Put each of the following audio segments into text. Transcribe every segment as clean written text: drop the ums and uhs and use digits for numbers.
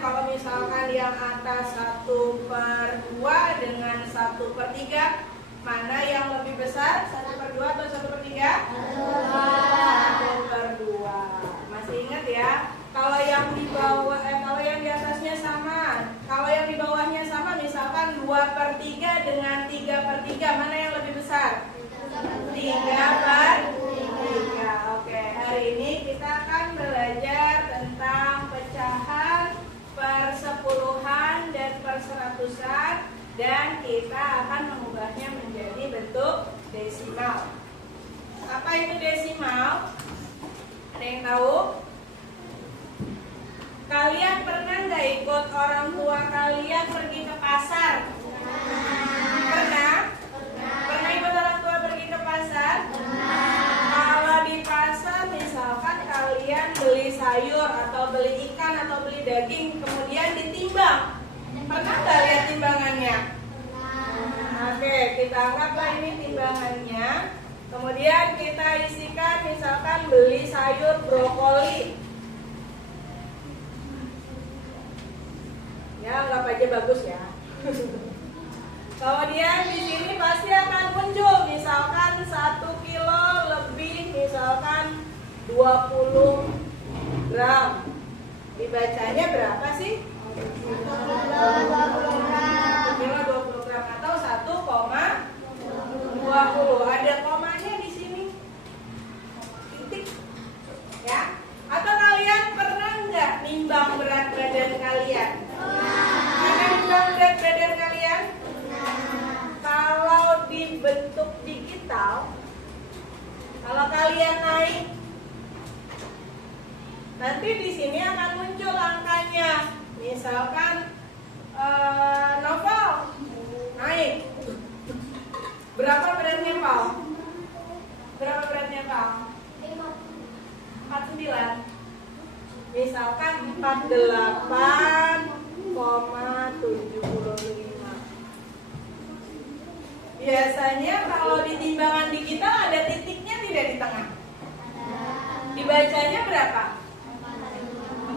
kalau misalkan yang atas 1/2 dengan 1/3, mana yang lebih besar? 1/2 atau 1/3? 1/2. Masih ingat ya? Kalau yang di bawah, kalau yang di atasnya sama, kalau yang di bawahnya sama, misalkan 2/3 dengan 3/3, mana yang lebih besar? 3/3. Oke, hari ini kita akan belajar tentang pecahan, persepuluhan, dan perseratusan, dan kita akan mengubahnya menjadi bentuk desimal. Apa itu desimal? Ada yang tahu? Kalian pernah nggak ikut orang tua kalian pergi ke pasar? Pernah? Pernah ikut orang tua pergi ke pasar? Kalau di pasar misalkan kalian beli sayur atau beli ikan atau beli daging, kemudian ditimbang. Pernah nggak lihat timbangannya? Oke, kita anggaplah ini timbangannya. Kemudian kita isikan misalkan beli sayur brokoli. Ya, anggap aja bagus ya. Kemudian di sini pasti akan muncul misalkan 1 kilo lebih, misalkan 20 gram. Dibacanya berapa sih? 1 kilo 20 gram atau 1,20. Ada komanya di sini. Titik. Ya. Atau kalian pernah nggak nimbang berat badan kalian? Pernah nimbang berat badan kalian? Kalau dibentuk digital, kalau kalian naik, nanti di sini akan muncul angkanya. Misalkan Novel naik. Berapa beratnya, Pak? Berapa beratnya, Pak? 49. Misalkan 48,75. Biasanya kalau di timbangan digital ada titiknya tidak di tengah? Dibacanya berapa?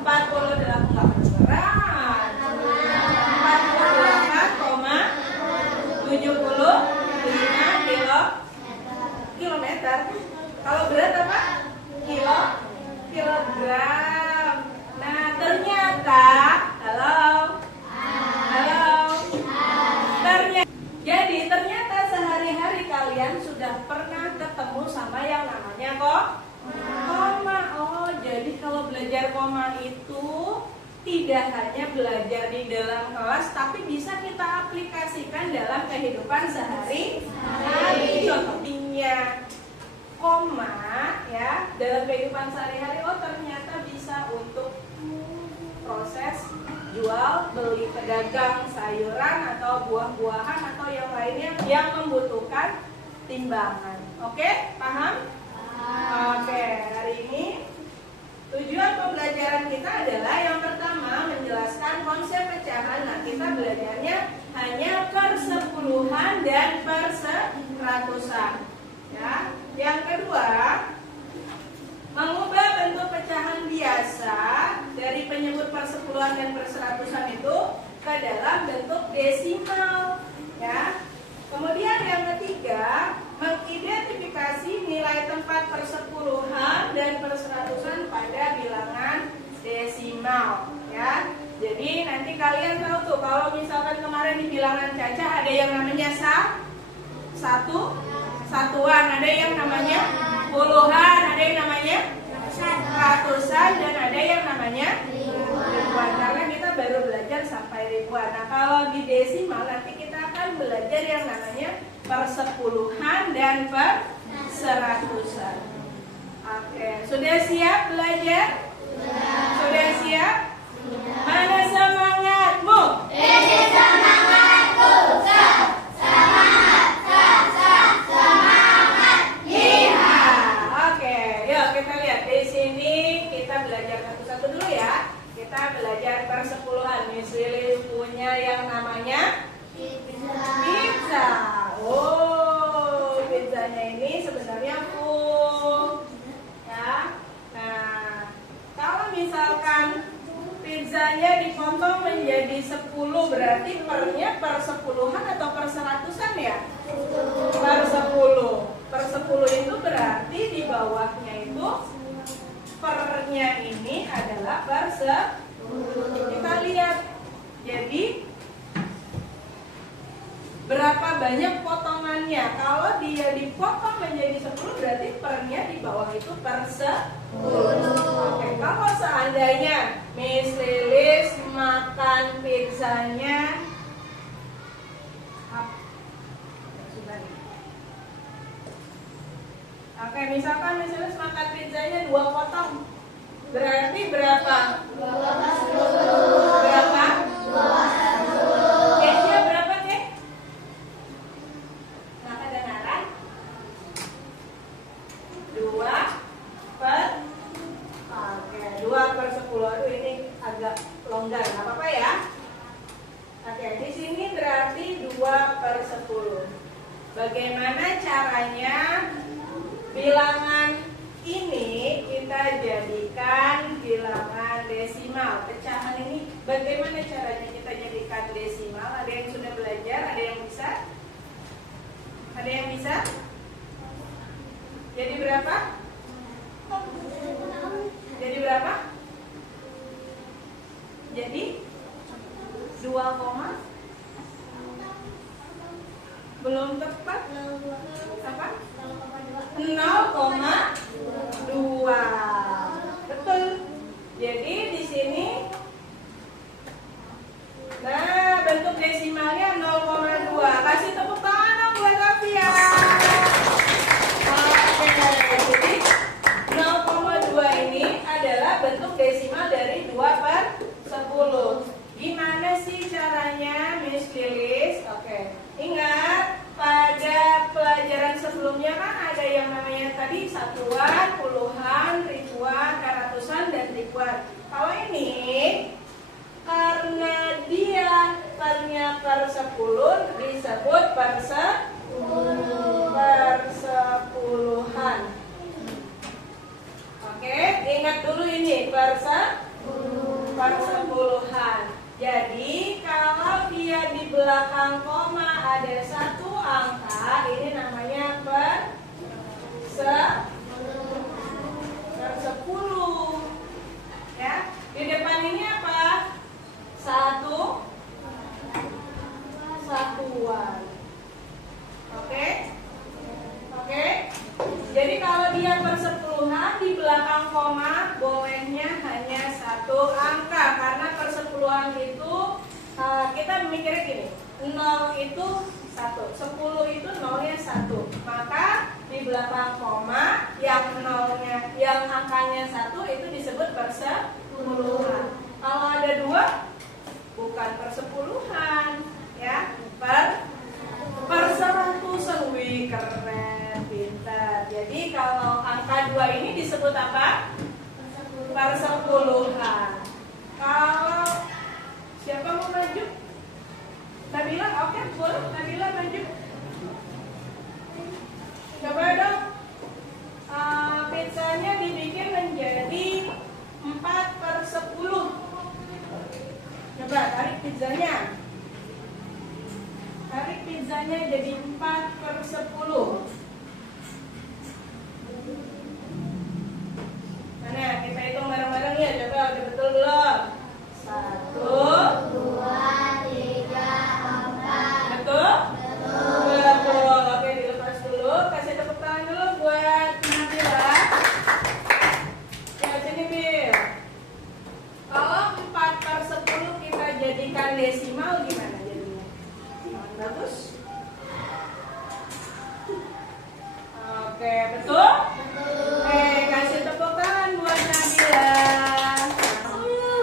48 berat. 48,75 kilometer. Kalau berat apa? Kilogram. Nah, ternyata ternyata sehari-hari kalian sudah pernah ketemu sama yang namanya koma. Oh, jadi kalau belajar koma itu tidak hanya belajar di dalam kelas, tapi bisa kita aplikasikan dalam kehidupan sehari-hari. Contohnya koma ya, dalam kehidupan sehari-hari, oh ternyata bisa untuk proses jual beli, pedagang sayuran atau buah-buahan atau yang lainnya yang membutuhkan timbangan. Oke, paham? Oke, hari ini tujuan pembelajaran kita adalah yang pertama menjelaskan konsep pecahan. Nah, kita belajarnya hanya persepuluhan dan perseratusan. Ya. Yang kedua, mengubah bentuk pecahan biasa dari penyebut persepuluhan dan perseratusan itu ke dalam bentuk desimal. Ya. Kemudian yang ketiga, mengidentifikasi nilai tempat persepuluhan dan perseratusan pada bilangan desimal. Ya. Jadi nanti kalian tahu tuh kalau misalkan kemarin di bilangan Caca ada yang namanya satuan, ada yang namanya puluhan, ada yang namanya ratusan, dan ada yang namanya ribuan. Karena kita baru belajar sampai ribuan. Nah, kalau di desimal nanti kita akan belajar yang namanya persepuluhan dan perseratusan. Oke, sudah siap belajar? Sudah siap? Mana semangatmu? Ini semangatku, semangat. Iya. Oke, yuk kita lihat di sini. Kita belajar satu-satu dulu ya. Kita belajar persepuluhan. Miss Lily punya yang namanya pizza. Oh, pizzanya ini sebenarnya full. Ya. Nah, kalau misalkan pizzanya dipotong berarti pernya per sepuluhan atau per seratusan ya? Per 10. Per 10 itu berarti di bawahnya itu pernya ini adalah per 10. Kita lihat. Jadi berapa banyak potongannya? Kalau dia dipotong menjadi 10 berarti pernya di bawah itu per 10. Oke, kalau seandainya Miss Lilis makan pizzanya Oke, misalkan Miss Lilis makan pizzanya 2 potong. Berarti berapa? Berapa? Cashnya berapa, Cek? Nggak kedengaran? 2 per Oke, 2 per 10. Aduh, ini agak longgar, nggak apa-apa ya. Oke, di sini berarti 2 per 10. Bagaimana caranya bilangan ini kita jadikan bilangan desimal? Pecahan ini bagaimana caranya kita jadikan desimal? Ada yang sudah belajar? Ada yang bisa? Ada yang bisa? Jadi berapa? Jadi berapa? Jadi 2, belum tepat. Apa? 0,2. Betul. Jadi di sini nah bentuk desimalnya 0,2. Kasih tepuk tangan dong buat Kavia. Oke, jadi 0,2 ini adalah bentuk desimal dari 2 per 10. Gimana sih caranya, Miss Lilis? Oke, ingat pada pelajaran sebelumnya kan ada yang namanya tadi satuan, puluhan, ribuan, ratusan, dan ribuan. Kalau ini karena dia pernya per 10 disebut per 10-an. Oke, ingat dulu ini per 10-an. Jadi kalau dia di belakang koma ada 1 angka, ini namanya per 10. Ya, di depan ini apa? 1 satuan. Oke? Oke? Jadi kalau dia per 10-an di belakang koma bolehnya hanya 1 angka, karena per 10-an itu kita mikirnya gini, 0 itu 1, 10 itu 0-nya 1. Maka di belakang koma yang angkanya 1 itu disebut per 10-an. Kalau ada 2 bukan per 10-an, ya, per 100-an. Wih, keren, pintar. Jadi kalau angka 2 ini disebut apa? Per 10-an. Kalau siapa mau maju? Nabila, oke, boleh. Nabila maju. Coba dong. Pizzanya dibikin menjadi 4 per 10. Coba tarik pizzanya. Tarik pizzanya jadi 4 per 10. Mana? Kita hitung bareng-bareng ya. Coba udah betul belum? 1, 2, 3, 4. betul? Betul. Oke, dilepas dulu. Kasih tepuk tangan dulu buat Nabila. Ya, sini Bil. Kalau 4 per 10 kita jadikan desimal gimana jadinya? Bagus? Oke, betul? Kasih tepuk tangan buat Nabila.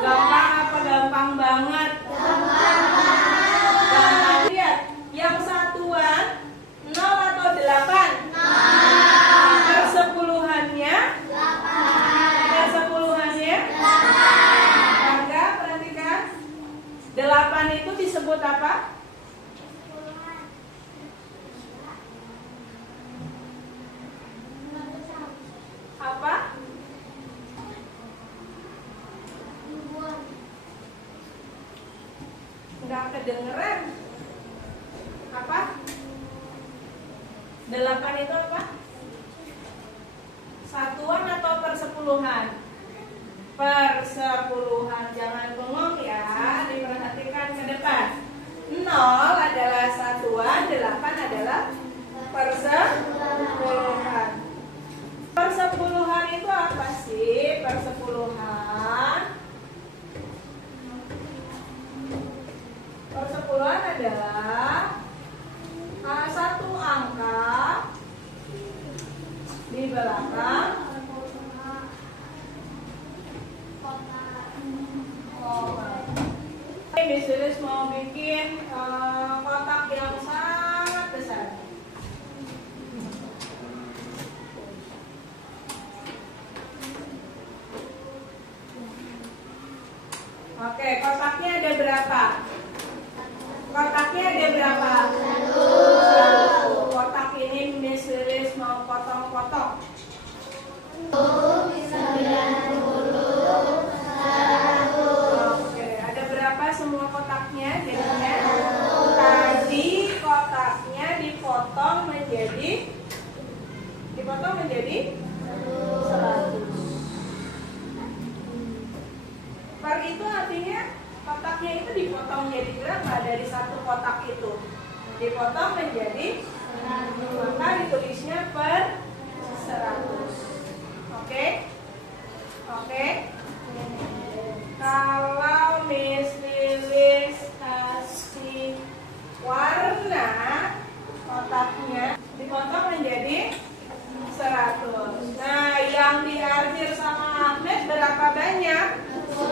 Gampang apa gampang banget? Gampang. Lihat, yang satuan 0 atau 8? Per 10-annya? Per 10-annya? Maka perhatikan, 8 itu disebut apa? Apa? Nggak kedengeran. Apa? 8 itu apa? Satuan atau persepuluhan? Persepuluhan. Jangan bengong ya, diperhatikan ke depan. 0 adalah satuan, 8 adalah persepuluhan. Persepuluhan itu apa sih? Persepuluhan adalah satu angka di belakang koma. Miss Lilis mau bikin kotak yang sangat besar. Oke, kotaknya ada berapa? Kotaknya ada berapa? Satu. Kotak ini Miss Lilis mau potong-potong. 90. Oke, ada berapa semua kotaknya? Jadinya tadi kotaknya dipotong menjadi 100. Per itu artinya kotaknya itu dipotong jadi berapa dari satu kotak itu? Dipotong menjadi 100, maka ditulisnya per 100. Oke? Oke? Kalau Miss Lilis kasih warna kotaknya dipotong menjadi 100. Nah, yang diarsir sama Ahmed berapa banyak? 1,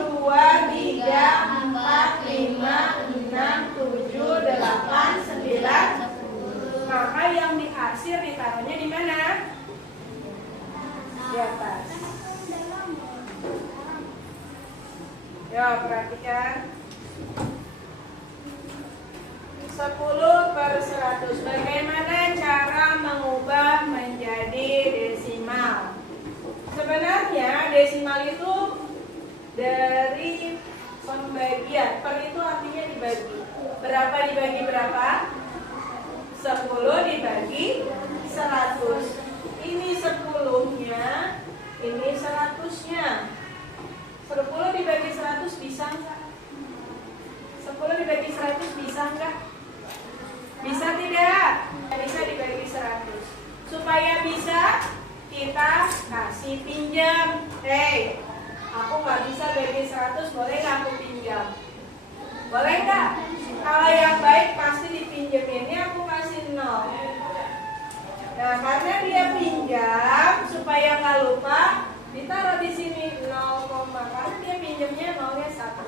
2, 3, 4, 5, 6, 7, 8, 9. Maka yang diarsir ditaruhnya di mana? Di atas. Ya, perhatikan. 10 per 100. Bagaimana cara mengubah menjadi desimal? Sebenarnya desimal itu dari pembagian. Per itu artinya dibagi. Berapa dibagi berapa? 10 dibagi 100. Ini 10-nya, ini 100-nya. 10 dibagi 100 bisa enggak? 10 dibagi 100 bisa enggak? Bisa tidak? Bisa dibagi 100. Supaya bisa, kita kasih pinjam. Hey, aku nggak bisa bagi 100, boleh nggak aku pinjam? Boleh nggak? Kalau yang baik pasti dipinjeminnya aku kasih 0. Nah, karena dia pinjam, supaya nggak lupa, ditaruh di sini 0, karena dia pinjamnya 0-nya 1.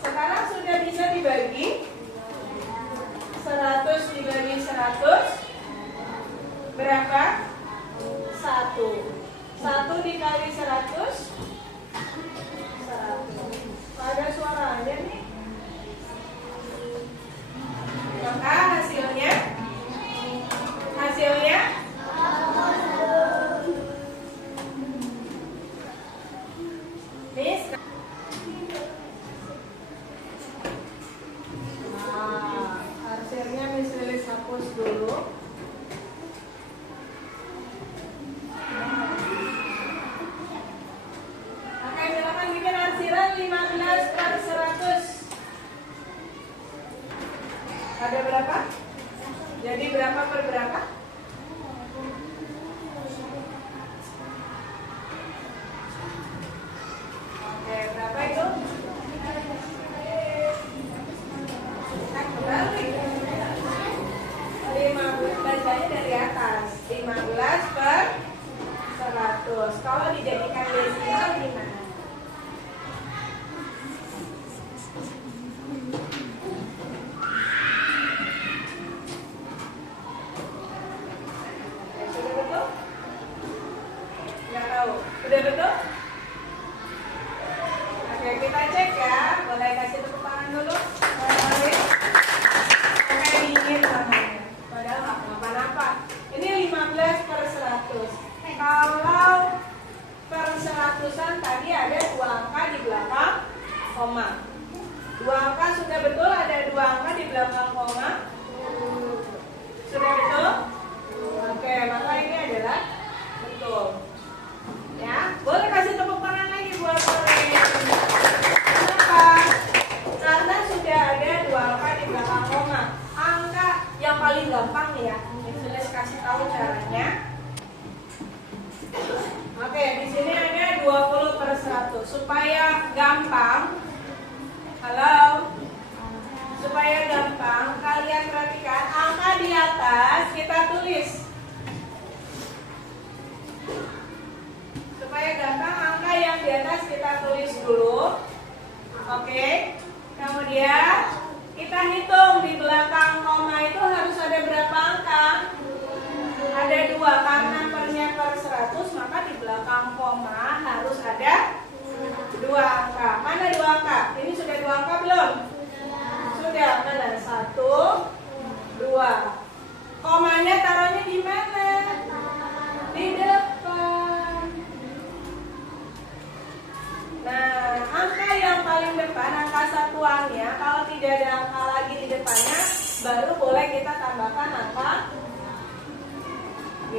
Sekarang sudah bisa dibagi. 100 dibagi 100 berapa? 1. 1 dikali 100 ada suaranya nih. Maka hasilnya Miss. Hasilnya Miss Lilis hapus dulu. Oke, silakan bikin arsiran 15 per 100. Ada berapa? Jadi berapa per berapa? Oke, berapa itu? Kembali. 15, bacanya dari atas. 15 per 100. Kalau dijadikan desimal gimana? Dua angka sudah betul, ada dua angka di belakang koma. Sudah betul? Oke, maka ini adalah betul. Ya, boleh kasih tepuk tangan lagi buat Soren. Kenapa? Karena sudah ada dua angka di belakang koma. Angka yang paling gampang ya, ini sudah kasih tahu caranya. Oke, di sini ada 20/100. Supaya gampang, halo, supaya gampang, kalian perhatikan angka di atas kita tulis. Supaya gampang, angka yang di atas kita tulis dulu. Oke, kemudian kita hitung di belakang koma itu harus ada berapa angka? Ada dua, karena pernya per 100, maka di belakang koma harus ada dua angka. Mana dua angka? Ini sudah dua angka belum? Sudah, mana? 1, 2. Komanya taruhnya di mana? Di depan. Nah, angka yang paling depan, angka satuannya, kalau tidak ada angka lagi di depannya, baru boleh kita tambahkan angka G.